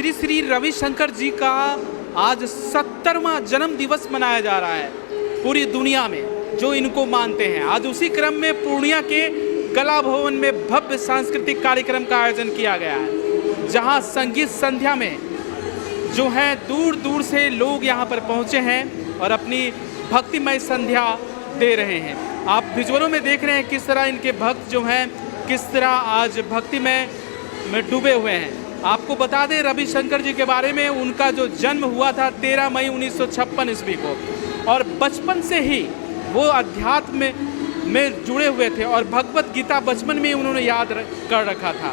श्री श्री रविशंकर जी का आज 70वां जन्म दिवस मनाया जा रहा है पूरी दुनिया में जो इनको मानते हैं। आज उसी क्रम में पूर्णिया के कला भवन में भव्य सांस्कृतिक कार्यक्रम का आयोजन किया गया है, जहां संगीत संध्या में जो है दूर दूर से लोग यहां पर पहुंचे हैं और अपनी भक्तिमय संध्या दे रहे हैं। आप विजुअलों में देख रहे हैं किस तरह इनके भक्त जो हैं किस तरह आज भक्तिमय में डूबे हुए हैं। आपको बता दें रविशंकर जी के बारे में, उनका जो जन्म हुआ था 13 मई 1956 ईस्वी को, और बचपन से ही वो अध्यात्म में जुड़े हुए थे और भगवत गीता बचपन में ही उन्होंने याद कर रखा था।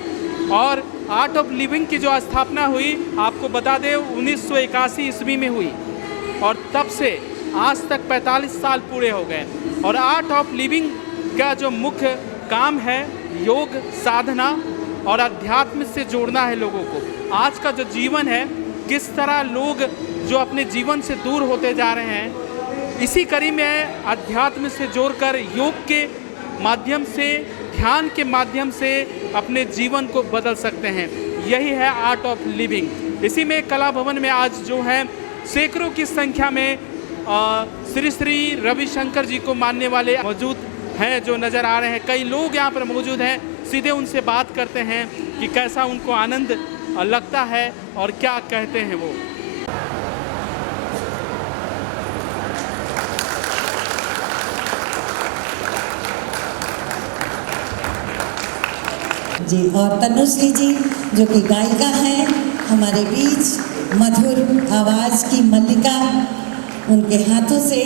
और आर्ट ऑफ लिविंग की जो स्थापना हुई आपको बता दें 1981 ईस्वी में हुई और तब से आज तक 45 साल पूरे हो गए। और आर्ट ऑफ लिविंग का जो मुख्य काम है योग साधना और अध्यात्म से जोड़ना है लोगों को। आज का जो जीवन है किस तरह लोग जो अपने जीवन से दूर होते जा रहे हैं, इसी कड़ी में अध्यात्म से जोड़कर योग के माध्यम से ध्यान के माध्यम से अपने जीवन को बदल सकते हैं। यही है आर्ट ऑफ लिविंग। इसी में कला भवन में आज जो है सैकड़ों की संख्या में श्री श्री रविशंकर जी को मानने वाले मौजूद हैं जो नज़र आ रहे हैं। कई लोग यहाँ पर मौजूद हैं, सीधे उनसे बात करते हैं कि कैसा उनको आनंद लगता है और क्या कहते हैं वो। जी, और तनुश्री जी जो कि गायिका हैं हमारे बीच, मधुर आवाज़ की मल्लिका उनके हाथों से।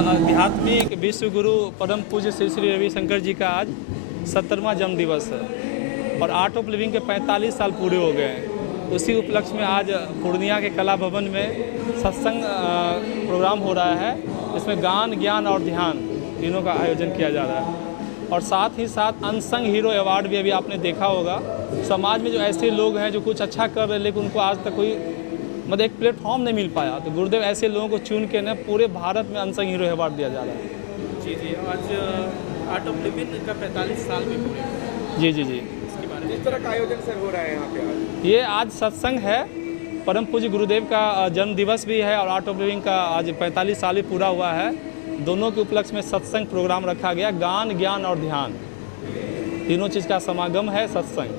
आध्यात्मिक विश्व गुरु परम पूज्य श्री श्री रविशंकर जी का आज 70वां जन्म दिवस है और आर्ट ऑफ लिविंग के 45 साल पूरे हो गए हैं। उसी उपलक्ष्य में आज पूर्णिया के कला भवन में सत्संग प्रोग्राम हो रहा है, इसमें गान ज्ञान और ध्यान तीनों का आयोजन किया जा रहा है। और साथ ही साथ अनसंग हीरो अवार्ड भी अभी आपने देखा होगा। समाज में जो ऐसे लोग हैं जो कुछ अच्छा कर रहे हैं लेकिन उनको आज तक कोई मतलब एक प्लेटफॉर्म नहीं मिल पाया, तो गुरुदेव ऐसे लोगों को चुन के ना पूरे भारत में अनसंग हीरो अवार्ड दिया जा रहा है। जी जी, आज आर्ट ऑफ लिविंग का 45 साल भी पूरे हुए। जी जी जी, इसके बारे में किस तरह का आयोजन सर हो रहा है यहाँ पे आज? ये आज सत्संग है, परम पूज्य गुरुदेव का जन्म दिवस भी है और आर्ट ऑफ लिविंग का आज 45 साल भी पूरा हुआ है। दोनों के उपलक्ष्य में सत्संग प्रोग्राम रखा गया। गान ज्ञान और ध्यान तीनों चीज़ का समागम है सत्संग।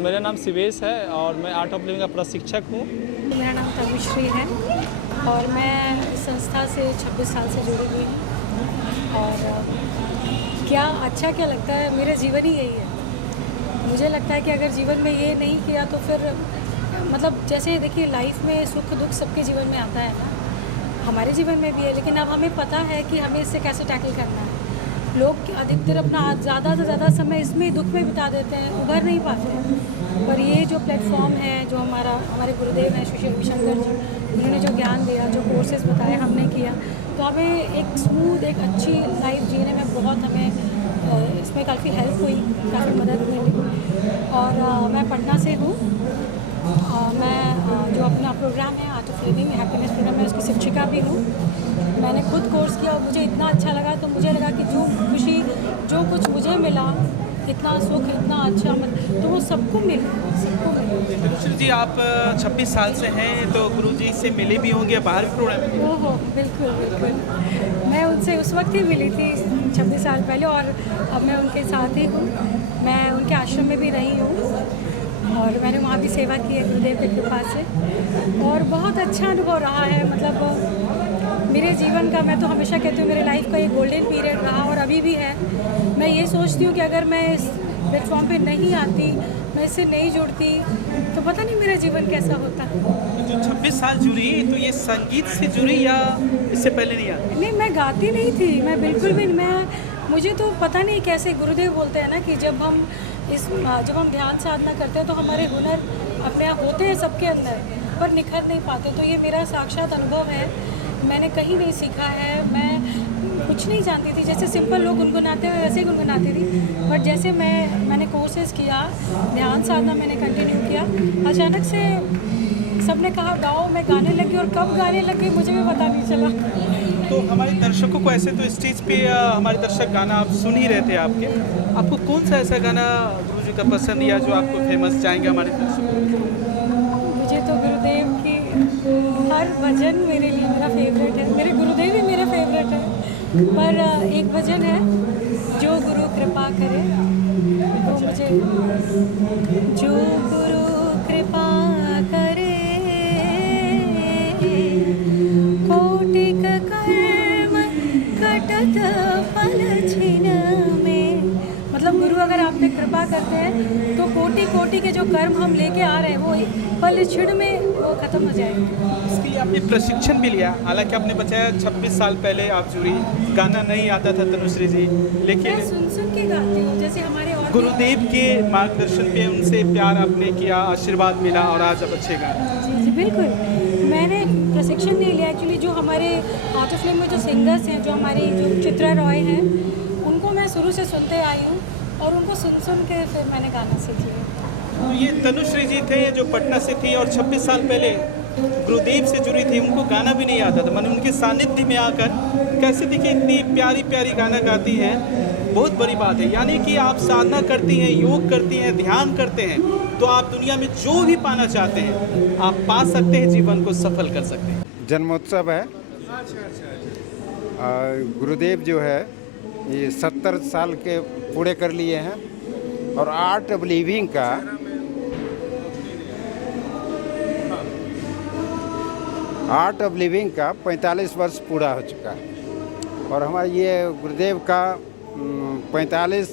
मेरा नाम शिवेश है और मैं आर्ट ऑफ लिविंग का प्रशिक्षक हूँ। मेरा नाम तनुश्री है और मैं इस संस्था से 26 साल से जुड़ी हुई हूँ। और क्या अच्छा क्या लगता है, मेरा जीवन ही यही है। मुझे लगता है कि अगर जीवन में ये नहीं किया तो फिर मतलब जैसे देखिए लाइफ में सुख दुख सबके जीवन में आता है, हमारे जीवन में भी है, लेकिन अब हमें पता है कि हमें इससे कैसे टैकल करना है। लोग अधिकतर अपना ज़्यादा से ज़्यादा समय इसमें दुख में बिता देते हैं, उभर नहीं पाते हैं। पर ये जो प्लेटफॉर्म है जो हमारे गुरुदेव हैं श्री रविशंकर जी, उन्होंने जो ज्ञान दिया, जो कोर्सेज बताए हमने किया, तो हमें एक स्मूथ एक अच्छी लाइफ जीने में बहुत हमें इसमें काफ़ी हेल्प हुई, काफ़ी मदद मिली। और मैं पटना से हूँ। मैं जो अपना प्रोग्राम है Art of Living happiness program में उसकी शिक्षिका भी हूँ। मैंने खुद कोर्स किया और मुझे इतना अच्छा लगा, तो मुझे लगा कि जो खुशी जो कुछ मुझे मिला, इतना सुख इतना अच्छा तो वो सबको मिले, सबको मिले। तनुश्री जी, आप 26 साल से हैं तो गुरु जी से मिले भी होंगे, बाहर भी प्रोग्राम? ओहो बिल्कुल बिल्कुल, मैं उनसे उस वक्त ही मिली थी 26 साल पहले और अब मैं उनके साथ ही हूँ। मैं उनके आश्रम में भी रही हूँ और मैंने वहाँ भी सेवा की है गुरुदेव की कृपा से, और बहुत अच्छा अनुभव रहा है। मतलब मेरे जीवन का, मैं तो हमेशा कहती हूँ मेरे लाइफ का ये गोल्डन पीरियड रहा और अभी भी है। मैं ये सोचती हूँ कि अगर मैं इस प्लेटफॉर्म पे नहीं आती, मैं इससे नहीं जुड़ती, तो पता नहीं मेरा जीवन कैसा होता। जो 26 साल जुड़ी तो ये संगीत से जुड़ी या इससे पहले नहीं आती? नहीं, मैं गाती नहीं थी, मैं बिल्कुल भी मुझे तो पता नहीं कैसे गुरुदेव बोलते हैं ना कि जब हम ध्यान साधना करते हैं तो हमारे हुनर अपने आप होते हैं सबके अंदर, पर निखर नहीं पाते। तो ये मेरा साक्षात अनुभव है मैंने कहीं नहीं सीखा है। मैं कुछ नहीं जानती थी, जैसे सिंपल लोग गुनगुनाते हैं वैसे ही गुनगुनाती थी। बट जैसे मैंने कोर्सेज किया, ध्यान साधना मैंने कंटिन्यू किया, अचानक से सबने कहा गाओ, मैं गाने लगी और कब गाने लगी मुझे भी पता नहीं चला। तो हमारे दर्शकों को ऐसे तो स्टेज पे हमारे दर्शक गाना आप सुन ही रहे थे आपके, आपको कौन सा ऐसा गाना गुरु जी का पसंद या जो आपको फेमस चाहेंगे हमारे दर्शकों? मुझे तो गुरुदेव की हर भजन मेरे लिए मेरा फेवरेट है, मेरे गुरुदेव भी मेरा फेवरेट है। पर एक भजन है, जो गुरु कृपा करे, वो मुझे, जो गुरु कृपा करे कोटिक कर्म कटत फल छिन में। मतलब गुरु अगर आप पे कृपा करते हैं तो कोटि कोटि के जो कर्म हम लेके आ रहे हैं वो पल छिड़ में वो खत्म हो जाएगा। इसके लिए आपने प्रशिक्षण भी लिया, हालांकि आपने बताया 26 साल पहले आप जुड़ी, गाना नहीं आता था तनुश्री जी, मैं लेकिन सुन के गाती हूँ, जैसे हमारे और गुरुदेव के मार्गदर्शन पे उनसे प्यार आपने किया, आशीर्वाद मिला और आज अब अच्छे गाने। जी जी बिल्कुल, मैंने प्रशिक्षण नहीं लिया। एक्चुअली जो हमारे आर्ट ऑफ फिल्म में जो सिंगर्स हैं, जो हमारी जो चित्रा रॉय हैं, उनको मैं शुरू से सुनते आई हूँ और उनको सुन के फिर मैंने गाना सीखी है। तो ये तनुश्री जी थे जो पटना से थी और 26 साल पहले गुरुदेव से जुड़ी थी, उनको गाना भी नहीं आता था, मैंने उनके सानिध्य में आकर कैसे देखिए इतनी प्यारी प्यारी गाना गाती हैं, बहुत बड़ी बात है। यानी कि आप साधना करती हैं, योग करती हैं, ध्यान करते हैं, तो आप दुनिया में जो भी पाना चाहते हैं आप पा सकते हैं, जीवन को सफल कर सकते हैं। जन्मोत्सव है। गुरुदेव जो है ये 70 साल के पूरे कर लिए हैं और आर्ट ऑफ लिविंग का आर्ट ऑफ लिविंग का 45 वर्ष पूरा हो चुका है। और हमारा ये गुरुदेव का 45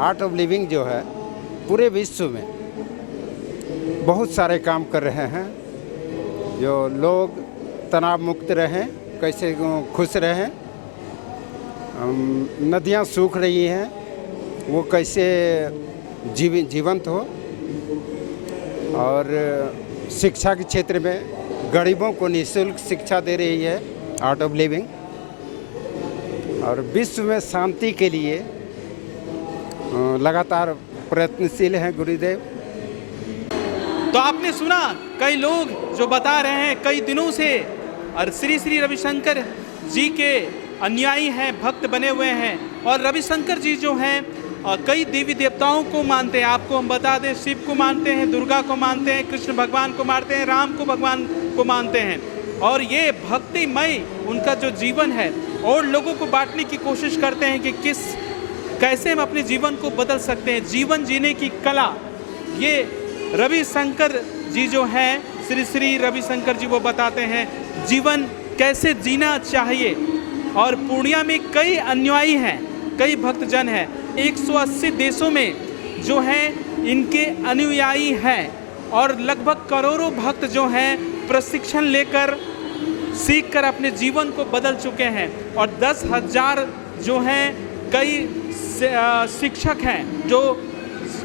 आर्ट ऑफ लिविंग जो है पूरे विश्व में बहुत सारे काम कर रहे हैं, जो लोग तनाव मुक्त रहें, कैसे खुश रहें, नदियाँ सूख रही हैं वो कैसे जीवंत हो, और शिक्षा के क्षेत्र में गरीबों को निःशुल्क शिक्षा दे रही है आर्ट ऑफ लिविंग, और विश्व में शांति के लिए लगातार प्रयत्नशील हैं गुरुदेव। तो आपने सुना कई लोग जो बता रहे हैं कई दिनों से, और श्री श्री रविशंकर जी के अनुयायी हैं, भक्त बने हुए हैं, और रविशंकर जी जो हैं कई देवी देवताओं को मानते हैं। आपको हम बता दें, शिव को मानते हैं, दुर्गा को मानते हैं, कृष्ण भगवान को मानते हैं, राम को भगवान को मानते हैं, और ये भक्तिमय उनका जो जीवन है और लोगों को बांटने की कोशिश करते हैं कि कैसे हम अपने जीवन को बदल सकते हैं, जीवन जीने की कला। ये रविशंकर जी जो हैं, श्री श्री रविशंकर जी, वो बताते हैं जीवन कैसे जीना चाहिए। और पूर्णिया में कई अनुयायी हैं, कई भक्तजन हैं, 180 देशों में जो हैं इनके अनुयायी हैं, और लगभग करोड़ों भक्त जो हैं प्रशिक्षण लेकर सीखकर अपने जीवन को बदल चुके हैं, और 10,000 जो हैं कई शिक्षक हैं जो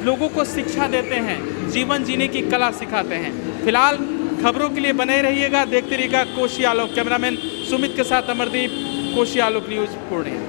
लोगों को शिक्षा देते हैं, जीवन जीने की कला सिखाते हैं। फिलहाल खबरों के लिए बने रहिएगा, देखते रहिएगा कोशी आलोक। कैमरामैन सुमित के साथ अमरदीप, कोशी आलोक news Purnia.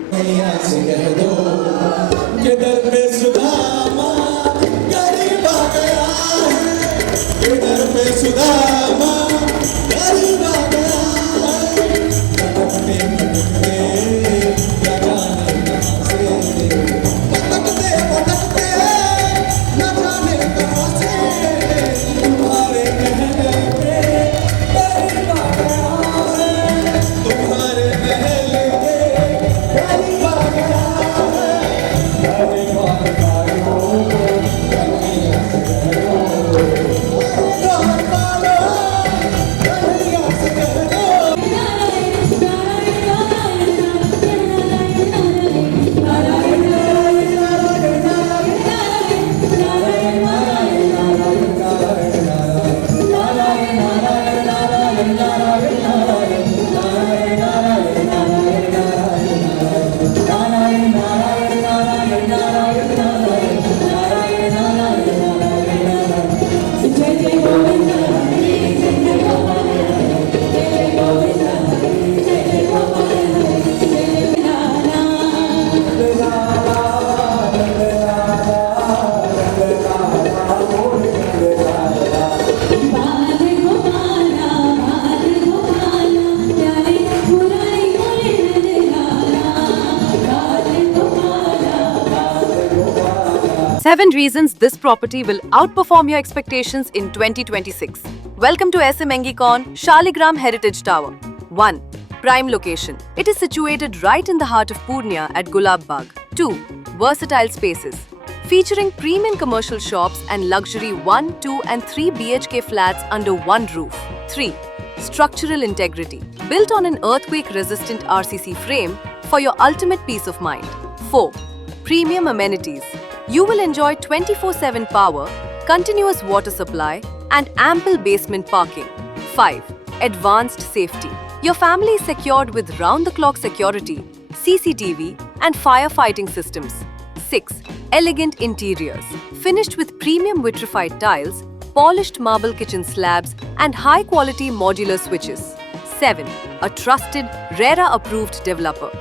7 reasons this property will outperform your expectations in 2026. Welcome to SM Engicon, Shaligram Heritage Tower. 1. Prime location. It is situated right in the heart of Purnia at Gulab Bagh. 2. Versatile spaces. Featuring premium commercial shops and luxury 1, 2 and 3 BHK flats under one roof. 3. Structural integrity. Built on an earthquake-resistant RCC frame for your ultimate peace of mind. 4. Premium amenities. You will enjoy 24/7 power, continuous water supply and ample basement parking. 5. Advanced safety. Your family is secured with round-the-clock security, CCTV and firefighting systems. 6. Elegant interiors. Finished with premium vitrified tiles, polished marble kitchen slabs and high-quality modular switches. 7. A trusted, RERA-approved developer.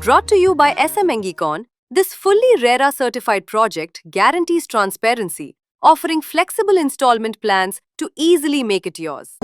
Brought to you by SM Engicon, this fully RERA-certified project guarantees transparency, offering flexible installment plans to easily make it yours.